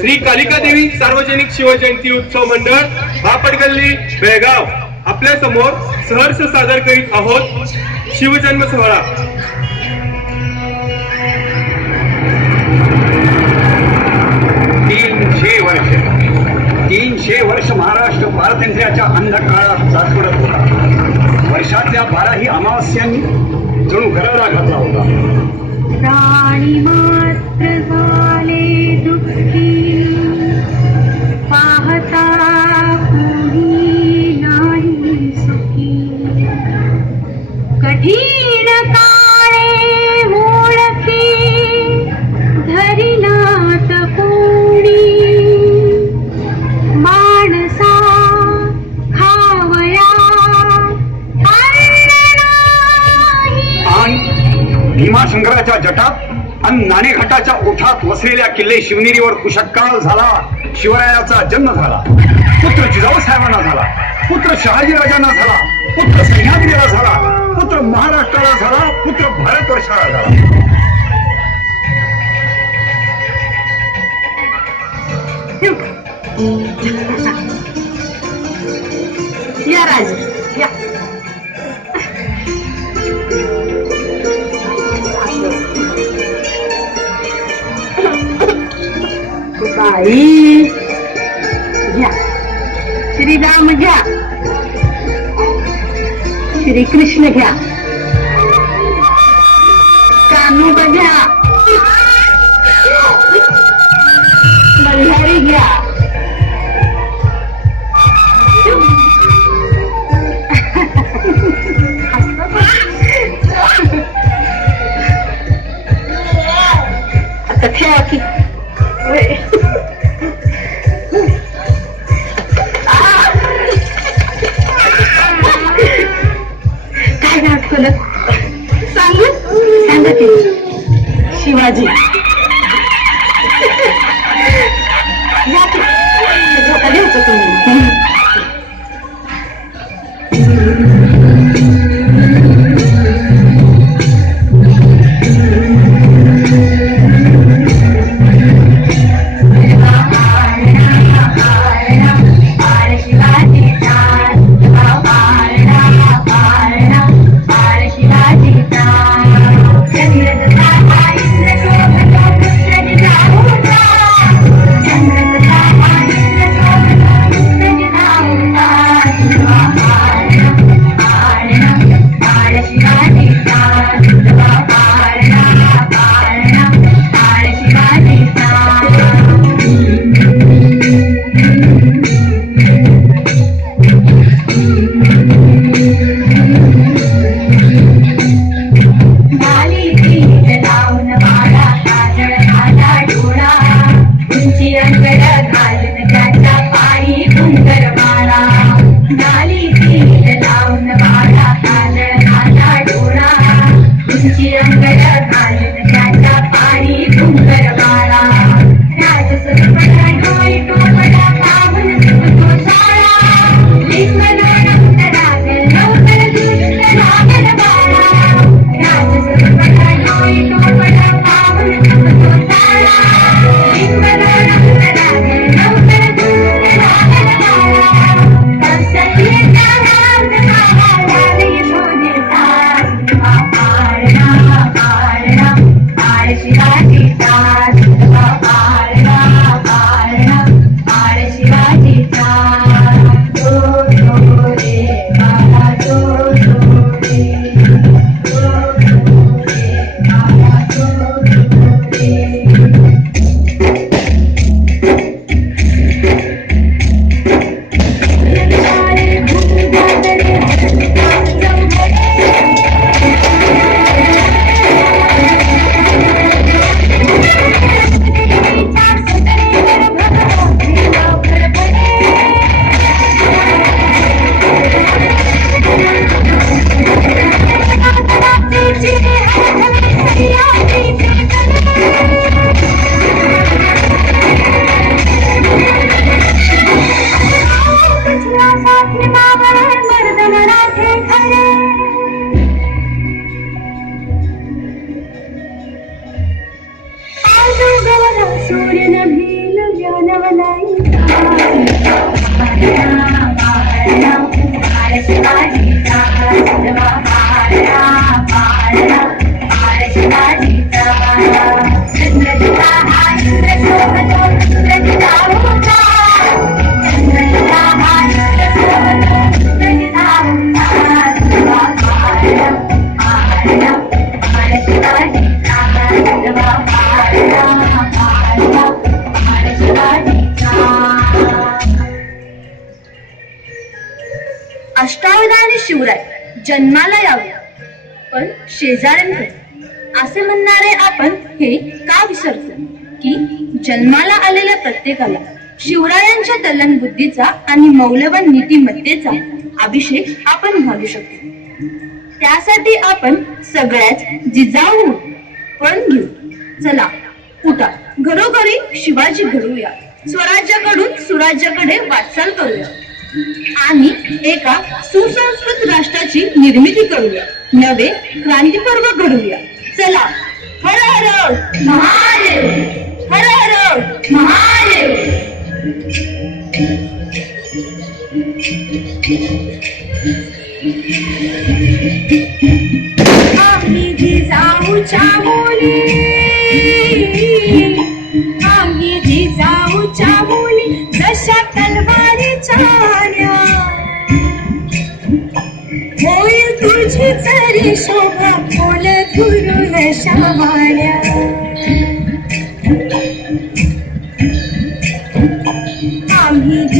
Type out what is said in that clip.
श्री कालिका देवी सार्वजनिक शिवजयंती उत्सव मंडळ बापटगल्ली बेळगाव आपल्या समोर सहर्ष सादर करीत आहोत शिवजन्म सोहळा। 300 वर्ष महाराष्ट्र पारतंत्र्याच्या अंधकारात जाचपडत होता। वर्षातल्या 12ही अमावस्यांनी जणू गराडा घातला होता। प्राणी मात्र झाले दुःखी, पाहता कोणी नाही सुखी। कठीण काळे मोडके धरिनात कोणी, माणसा खावया अन्न नाही। आणि भीमाशंकराच्या जटात आणि नाणेघाटाच्या ओठात वसलेल्या किल्ले शिवनेरीवर कुशकाल झाला। शिवरायाचा जन्म झाला, पुत्र जिजाऊ साहेबांना झाला, पुत्र शहाजीराजांना झाला, पुत्र सह्याद्रीला झाला, पुत्र महाराष्ट्राला झाला, पुत्र भारतवर्षाला झाला। या राज या। बाई घ्या, श्रीराम घ्या, श्रीकृष्ण घ्या, कान्हू घ्या, मल्हारी घ्या। आता ठेवा की काय नाव ठेवलं सांगू? सांगा ते शिवाजी। या की झोका द्यायचं तुम्ही। सूर्य नभील अष्टावधानी शिवराय जन्माला यावे पण शेजाऱ्यांकडे असे म्हणणारे आपण हे का विसरतो की जन्माला आलेल्या प्रत्येकाला शिवरायांच्या तल्लण बुद्धीचा आणि मौल्यवान नीतिमत्तेचा अभिषेक आपण घालू शकतो. त्यासाठी आपण सगळ्याच जिजाऊ पण घेऊ. चला उठा, घरोघरी शिवाजी घडूया, स्वराज्याकडून सुराज्याकडे वाटचाल करूया आणि एका सुसंस्कृत राष्ट्राची निर्मिती करूया, नवे क्रांतीपर्व घडूया. चला, हर हर महादेव, हर हर महादेव. आम्ही जिजाऊच्या मुली, आम्ही जिजाऊच्या मुली, जशा तलवारीच्या न्या. होईल तुझी तरी शोभा, फुल धुरून शहाण्या.